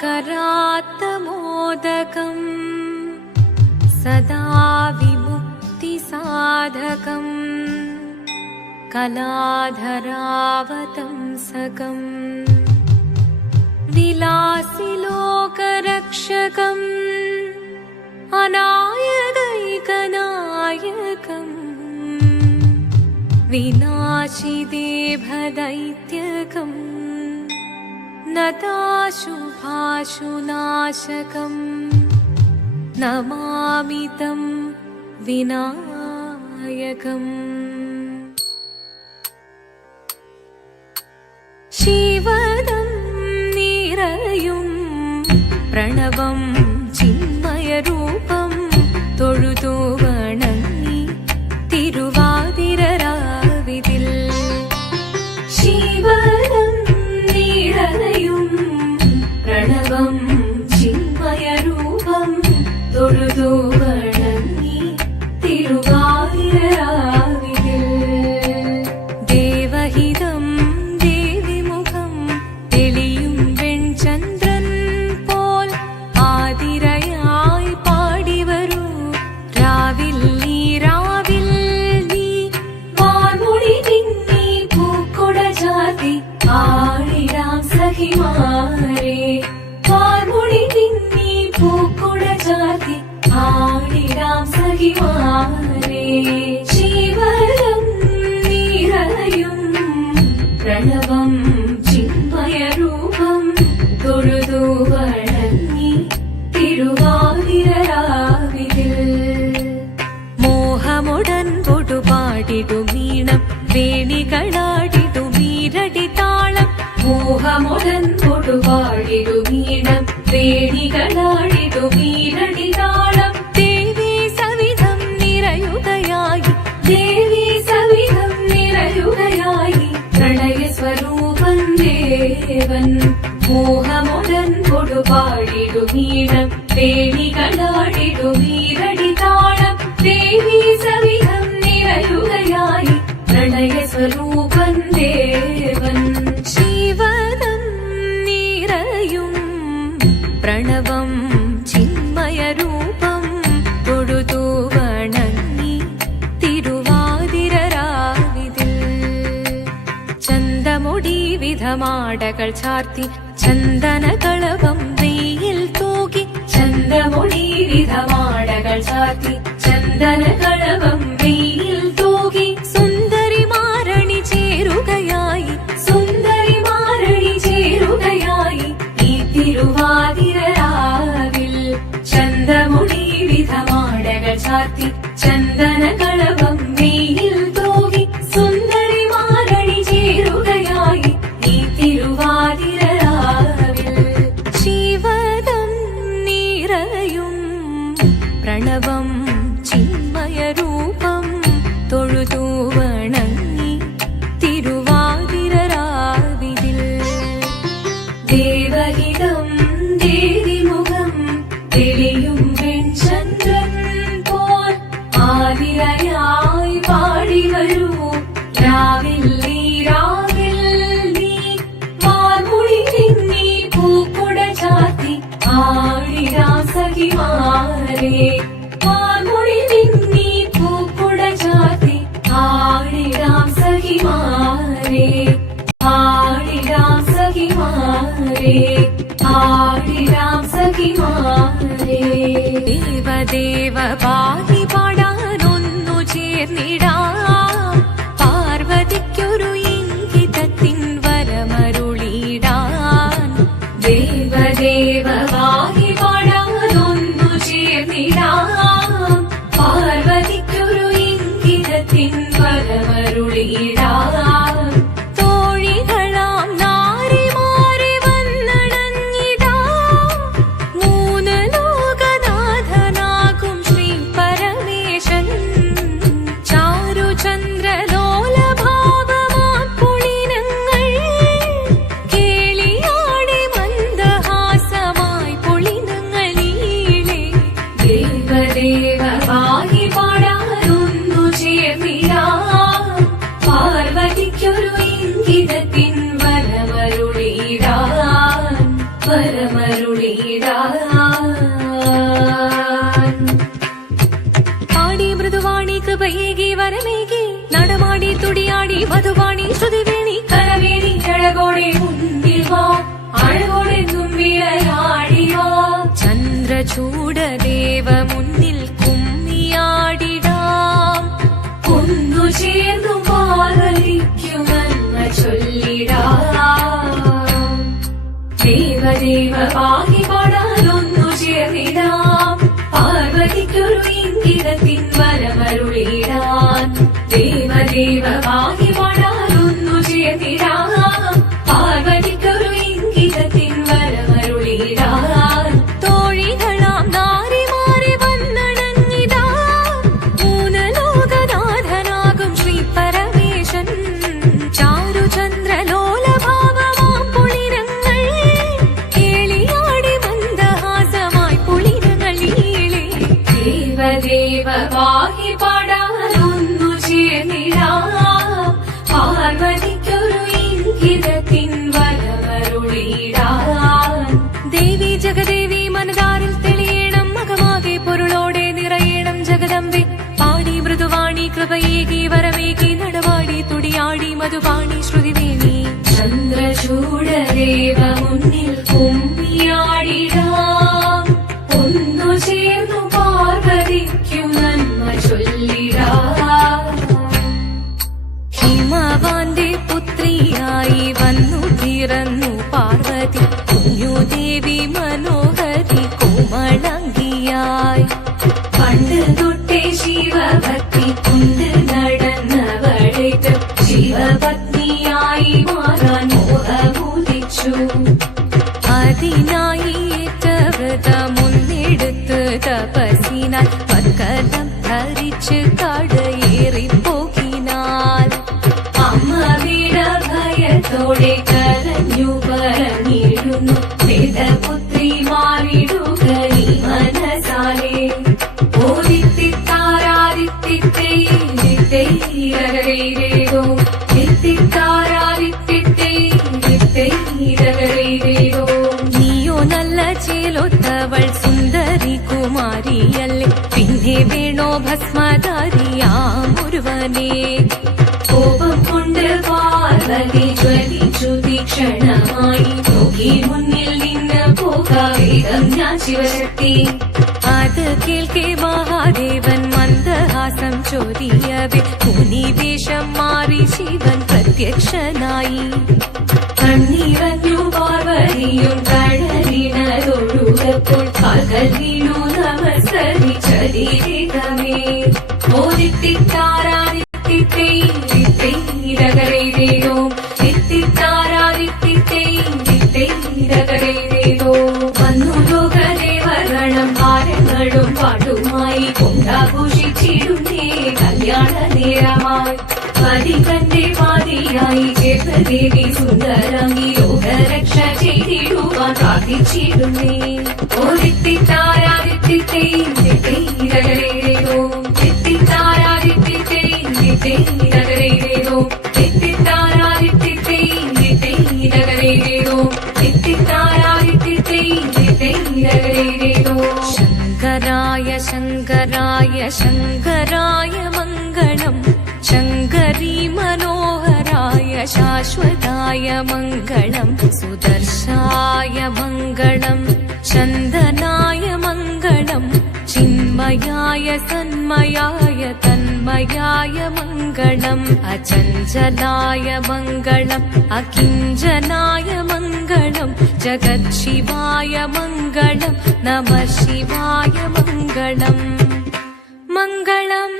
करात्तमोदकम् सदा विमुक्तिसाधकम् कलाधरावतंसकम् विलासिलोकरक्षकम् अनायदैकनायकम् विनाशिदेभदैत्यकम् नताशुभाशुनाशकम् नमामि तं विनायकम्। शिवदं निरयुं प्रणवं चिन्मयरूपं തൊഴുതു വണങ്ങി തിരുവാതിരരാവിതിൽ ശിവദം നിറയും പ്രണവം ചിന്മയരൂപം തൊഴുതു വണങ്ങി തിരുവാതിരരാവിതിൽ ദേവഹിതം ദേവിമുഖം തെളിയും വെൺചന്ദ്രൻ പോൽ ആതിരയായി പാടിവരൂ രാവിൽ നീ വാർമുടി പിന്നി പൂക്കൊട ചാർത്തി ആടിടാം സഖിമാരെ വാർമുടി പിന്നി പൂക്കൊട ചാർത്തി ആടിടാം സഖിമാരെ ശിവദം നിറയും പ്രണവം ചിന്മയരൂപം തൊഴുതു വണങ്ങി തിരുവാതിരരാവിതിൽ മോഹമുടൻ പൊടുപാടിടുമീണം വേണികളാടിടുമീരടി താളം മോഹമുടൻ പൊടുപാടിടുമീണം വേണികളാടിടുമീരടി താളം ദേവി സവിധം നിറയുകയായി ദേവി സവിധം നിറയുകയായി പ്രണയസ്വരൂപൻ ദേവൻ മോഹമുടൻ കൊടുപാടിടുമീണം വേണികളാടിടുമീരടി താളം ദേവി സവിധം നിറയുകയായി പ്രണയസ്വരൂപൻ ദേവൻ ശിവദം നിറയും പ്രണവം ചിന്മയരൂപം തൊഴുതു വണങ്ങി തിരുവാതിരരാവിതിൽ ചന്തമുടി വിധമാടകൾ ചാർത്തി ചന്ദനകളഭം വെയിൽ തൂകി ചന്തമുടി വിധമാടകൾ ചാർത്തി ചന്ദനകളഭം വെയിൽ തൂകി സുന്ദരിമാരണി ചേരുകയായി സുന്ദരിമാരണി ചേരുകയായി ഈ തിരുവാതിരരാവിൽ ചന്തമുടി വിധമാടകൾ ചാർത്തി ചന്ദനകളഭം വെയിൽ തൂകി സുന്ദരിമാരണി ചേരുകയായി ഈ തിരുവാതിരരാവിൽ ശിവദം നിറയും പ്രണവം ചിന്മയരൂപം തൊഴുതു വണങ്ങി തിരുവാതിരരാവിതിൽ ദേവഹിതം ദേവിമുഖം തെളിയും വെൺചന്ദ്രൻ പോൽ ആതിരയായി പാടിവരൂ രാവിൽ നീ വാർമുടി പിന്നി പൂക്കൊട ചാർത്തി ആടിടാം സഖിമാരെ വാർമുടി പിന്നി പൂക്കൊട ചാർത്തി ആടിടാം സഖിമാരെ ആടിടാം സഖിമാരെ ആടിടാം സഖിമാരെ ദേവദേവ പാടി പാടാനൊന്നു ചേർന്നിടാം പാർവതിക്കൊരു ഇംഗിതത്തിൻ വരമരുളിടാൻ ദേവദേവ പാടി പാടാനൊന്നു ചേർന്നിടാം പാർവതിക്കൊരു ഇംഗിതത്തിൻ വരമരുളിടാൻ തോഴികളാം നാരിമാരെ വന്നണഞ്ഞിടാം മൂന്ന് ലോകനാഥനാകും ശ്രീ പരമേശൻ ചാരുചന്ദ്രലോലഭാവമാം പുളിനങ്ങൾ കേളിയാടി മന്ദഹാസമായി പുളിനങ്ങളീളെ ദേവദേവ പാടി പാടാനൊന്നു ചേർന്നിടാം പാർവതിക്കൊരു ഇംഗിതത്തിൻ വരമരുളിടാൻ വരമരുളിടാൻ പാടി മൃദുവാണി കൃപയേകി വരമേകി നടമാടി തുടിയാടി മധുവാണി ശ്രുതിവേണി കരവേണി അഴകോടെ മുൻപിൽ വാ അഴകോടെ തുമ്പിയാടിയോ ചന്ദ്രചൂടദേവ മുന്നിൽ കുമ്മിയാടിടാം ഒന്നു ചേർന്നു പാർവതിക്കുമെന്ന ചൊല്ലിടാം ദേവദേവ പാഹി പാടാനൊന്നു ചേർന്നിടാം പാർവതിക്കൊരു ഇംഗിതത്തിൻ വരമരുളിടാൻ ദേവദേവ പാഹി പാടാനൊന്നു ചേർന്നിടാം പാർവതിക്കൊരു ഇംഗിതത്തിൻ വരമരുളിടാൻ തോഴികളാം നാരിമാരെ വന്നണഞ്ഞിതാ മൂലലോകനാഥനാകും ശ്രീ പരമേശൻ ചാരുചന്ദ്രലോലഭാവമാം പുളിരങ്ങൾ കേളിയാടി മന്ദഹാസമായി പുളിരങ്ങളീളെ ദേവദേവ പാഹി പാടാനൊന്നു ചേർന്നിടാം പാർവതിക്കൊരു ഇംഗിതത്തിൻ വരമരുളിടാൻ ദേവി ജഗദേവി മനതാരിൽ തെളിയണം മകമാകെ പൊരുളോടെ നിറയണം ജഗദമ്പെ പാടി മൃദുവാണി കൃപയേകി വരമേകി നടവാടി തുടിയാടി മധുവാണി ശ്രുതിവേണി ചന്ദ്രചൂടദേവ മുന്നിൽ കുമ്മിയാടിടാം ഒന്നു ചേർന്നു പാർവതിക്കും നന്മ ചൊല്ലിടാം ഹിമവാന്റെ പുത്രിയായി വന്നു പിറന്നു പാർവതി കുഞ്ഞുദേവി മനോഹരി കോമളങ്കിയായി പണ്ട് തൊട്ടേ ശിവഭക്തി കൊണ്ട് നടന്നവളേക്ക് ശിവപത്നിയായി മാറാൻ മോഹമുദിച്ചു അതിനായി ഏറ്റവൃത മുന്നെടുത്ത് തപസിനാൽ പക്കലം ധരിച്ച് കടയേറിപ്പോകിനാൽ അമ്മ വീട ഭയത്തോടെ കരഞ്ഞു പറഞ്ഞിരുന്നു വേദപുത്രി മാറിടുക നീ മനസാലെ ഓദിത്തിത്താരാദിത്തിത്തേരോ നീയോ നല്ല ചേലൊത്തവൾ സുന്ദരി കുമാരിയല്ലേ പിന്നെ വേണോ ഭസ്മധാരിയാമൊരുവനെ കോപം കൊണ്ട് പാർവതി ജ്വലിച്ചു തീക്ഷണമായി നോക്കി മുന്നിൽ നിന്ന് പോകാവേഗം ഞാൻ ശിവശക്തി അത് കേൾക്കെ മഹാദേവൻ മന്ദഹാസം ചൊരിയവേ മുനിവേഷം മാറി ശിവൻ പ്രത്യക്ഷനായി കണ്ണീറഞ്ഞു പാർവതിയും കടലിനതൊഴുകപ്പോൾ പകൽ വീണു നമസ്കരിച്ചതിരേകമേ ഓദിത്തിത്താരാദിത്തിത്തേരോ തിത്തിത്താരാദിത്തിത്തേരോ വന്നു ലോകദേവഗണം ഭാരങ്ങളും പാട്ടുമായി കൊണ്ടാഘോഷിച്ചിടുന്നേ കല്യാണ നേരമായി പതികന്റെ പാതിയായി ചേർന്നദേവി സുന്ദരങ്ങി ലോകരക്ഷ ചെയ്തിടുവാൻ പ്രാർത്ഥിച്ചിടുന്നേ ഓദിത്തിത്താരാദിത്തിത്തേരോ തിത്തിത്താരാദിത്തിത്തേരോ തിത്തിത്താരാദിത്തിത്തേരോ തിത്തിത്താരാദിത്തിത്തേരോ ശങ്കരായ ശങ്കരായ ശങ്കരായ മംഗളം ശങ്കരീ മനോഹരായ ശാശ്വതായ മംഗളം സുദർശായ മംഗളം ചന്ദനായ മംഗളം ചിന്മയായ സന്മയായ തന്മയായ മംഗളം അചഞ്ചലായ മംഗളം അകിഞ്ചനായ മംഗളം ജഗത്ശിവായ മംഗളം നമഃ ശിവായ മംഗളം മംഗളം